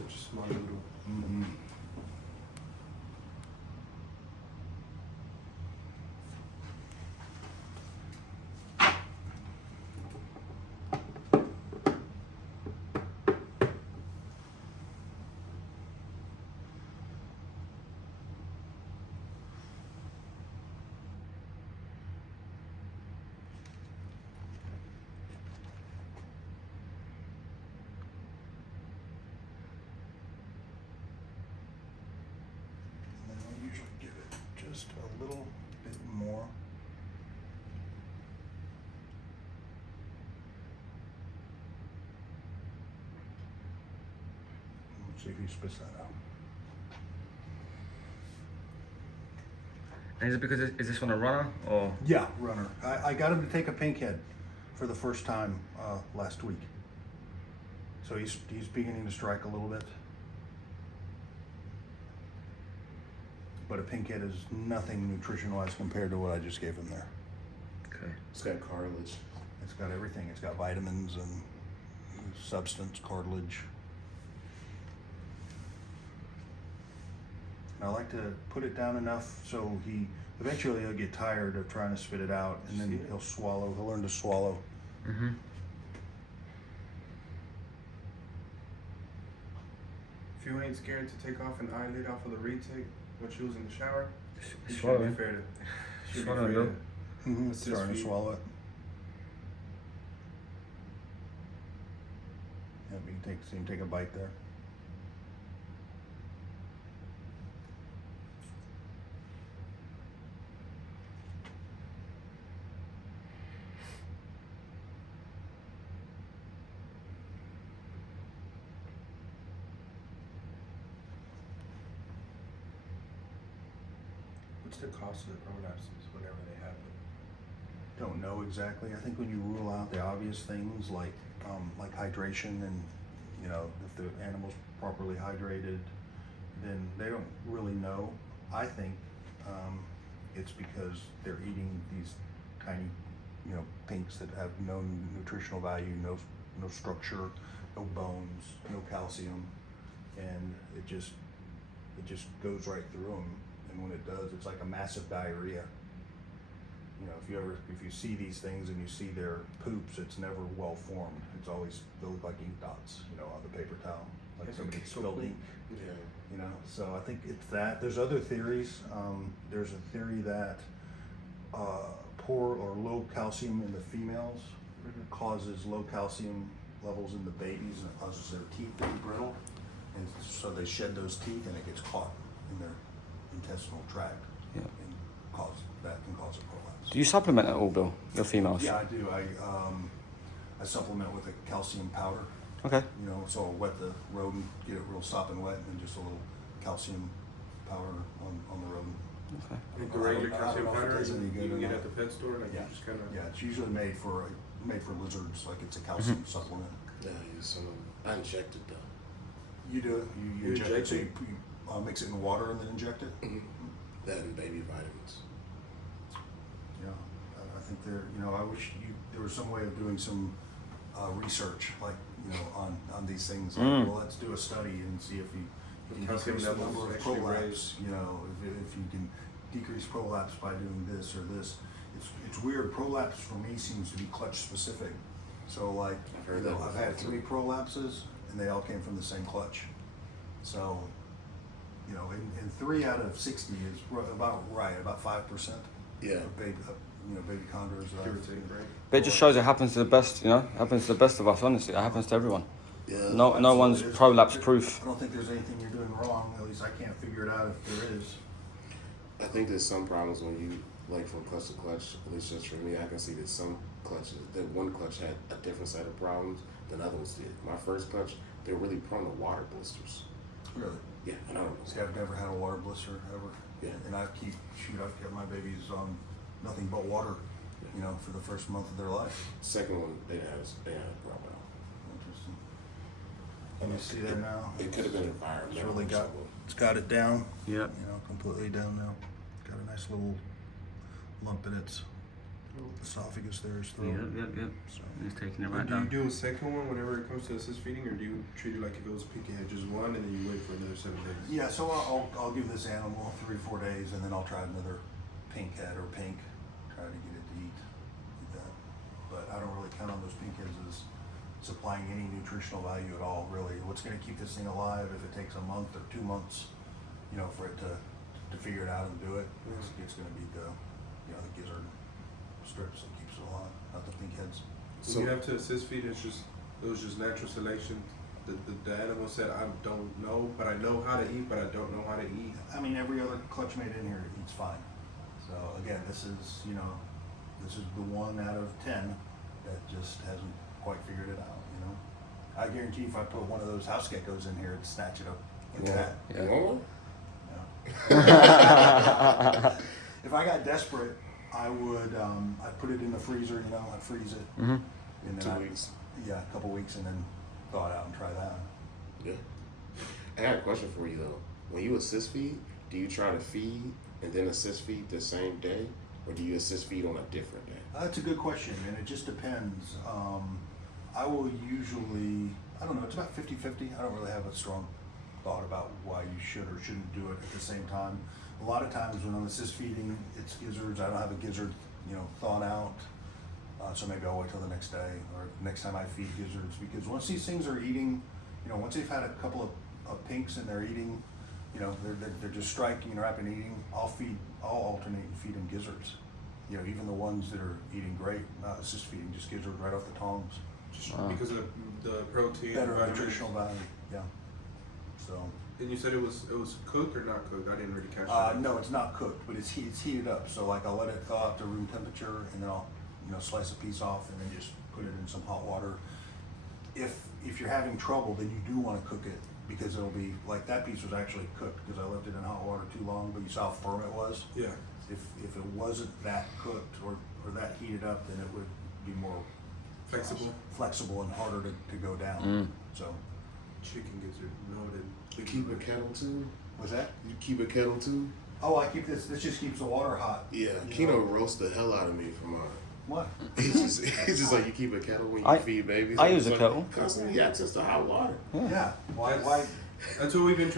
Such a small noodle. Mm-hmm. I'll usually give it just a little bit more. Let's see if he spits that out. And is it because is this one a runner or? Yeah, runner. I got him to take a pink head for the first time last week. So he's beginning to strike a little bit. But a pink head is nothing nutrition-wise compared to what I just gave him there. Okay. It's got cartilage. It's got everything. It's got vitamins and substance, cartilage. And I like to put it down enough so eventually he'll get tired of trying to spit it out, and then he'll swallow. He'll learn to swallow. Mm-hmm. If you ain't scared to take off an eyelid off of the retake when she was in the shower, you Swallow shouldn't it. be afraid of. Should be Swallow afraid it, of. Mm-hmm. It's Starting to just swallow it. Yep, you can see him take a bite there. What's the cost of the prolapses whenever they happen? Don't know exactly. I think when you rule out the obvious things like hydration and if the animal's properly hydrated, then they don't really know. I think it's because they're eating these tiny pinks that have no nutritional value, no structure, no bones, no calcium, and it just goes right through them. And when it does, it's like a massive diarrhea. If you see these things and you see their poops, it's never well formed. It's always, they look like ink dots, on the paper towel, like somebody spilled ink. Yeah. So I think it's that. There's other theories. There's a theory that poor or low calcium in the females causes low calcium levels in the babies, and it causes their teeth to be brittle, and so they shed those teeth and it gets caught in their intestinal tract, Yeah. and that can cause a prolapse. Do you supplement at all, Bill? Your females? Yeah, I do. I supplement with a calcium powder. Okay. So I'll wet the rodent, get it real sopping wet, and then just a little calcium powder on the rodent. Okay. Like the regular calcium I don't know if it powder does any good you can or get not. at the pet store, like Yeah. you just kind of. Yeah, it's usually made for lizards, like it's a calcium supplement. Yeah, I use some. I inject it though. You do it. You inject it. So you mix it in water and then inject it. That and baby vitamins. Yeah, I think I wish there was some way of doing some research, like on these things. Like, well, let's do a study and see if you can Calcium decrease the levels number of actually prolapse. raise. If you can decrease prolapse by doing this or this. It's weird. Prolapse for me seems to be clutch specific. So like, I've heard that I've had before, 3 prolapses and they all came from the same clutch. So, and 3 out of 60 is about right, about 5%. Yeah. Of baby condors. Give or take, right? But it just shows it happens to the best, happens to the best of us, honestly. It happens to everyone. Yeah. No one's Absolutely. prolapse proof. I don't think there's anything you're doing wrong. At least I can't figure it out if there is. I think there's some problems when you like from clutch to clutch. At least just for me, I can see that some clutches, that one clutch had a different set of problems than others did. My first clutch, they were really prone to water blisters. Really? Yeah, and I don't know. See, I've never had a water blister ever. Yeah. And I've kept my babies on nothing but water, for the first month of their life. Second one, they didn't have a problem at all. Interesting. Can you see that now? It could have been environmental. It's really or it's got it down. Yeah. Completely down now. Got a nice little lump in its esophagus there, his throat. Yep. So, He's taking it And right do you down. do a second one whenever it comes to assist feeding, or do you treat it like if it was pinky head, just one, and then you wait for another 7 days? yeah, so I'll give this animal 3 or 4 days, and then I'll try another pink head or pink, try to get it to eat that. But I don't really count on those pink heads as supplying any nutritional value at all, really. What's going to keep this thing alive if it takes a month or 2 months, for it to figure it out and do it, it's going to be the gizzard strips that keeps it alive, not the pink heads. So you have to assist feed. It was just natural selection. The animal said, I don't know, but I know how to eat, but I don't know how to eat. I mean, every other clutch mate in here eats fine. So again, this is the 1 out of 10 that just hasn't quite figured it out. I guarantee if I put one of those house geckos in here, it'd snatch it up like that. Yeah. You want one? Yeah. If I got desperate, I would I'd put it in the freezer. I'd freeze it, Mm-hmm. and then 2 I'd- weeks. Yeah, a couple weeks, and then thaw it out and try that. Yeah. I had a question for you though. When you assist feed, do you try to feed and then assist feed the same day, or do you assist feed on a different day? That's a good question, and it just depends. I will usually, I don't know, it's about 50-50. I don't really have a strong thought about why you should or shouldn't do it at the same time. A lot of times when I'm assist feeding, it's gizzards. I don't have a gizzard, thawed out. So maybe I'll wait till the next day or next time I feed gizzards, because once these things are eating, once they've had a couple of pinks and they're eating, they're just striking and rapid eating, I'll alternate and feed them gizzards. Even the ones that are eating great, not assist feeding, just gizzard right off the tongs. Just because of the protein, Better vitamins. nutritional value, yeah. So, And you said it was cooked or not cooked? I didn't really catch that. no, it's not cooked, but it's heated up. So like I'll let it thaw up to room temperature, and then I'll slice a piece off and then just put it in some hot water. If you're having trouble, then you do want to cook it, because it'll be like that piece was actually cooked because I left it in hot water too long. But you saw how firm it was. Yeah. If it wasn't that cooked or that heated up, then it would be more flexible and harder to go down. So Chicken gizzard, noted. You keep a kettle too? was that? You keep a kettle too? Oh, I keep this. This just keeps the water hot. Yeah, Keno roasts the hell out of me for mine. What? It's just like you keep a kettle when you I- feed babies. I It's use a like kettle. Constantly access to hot water. Yeah. Why? That's what we've been trying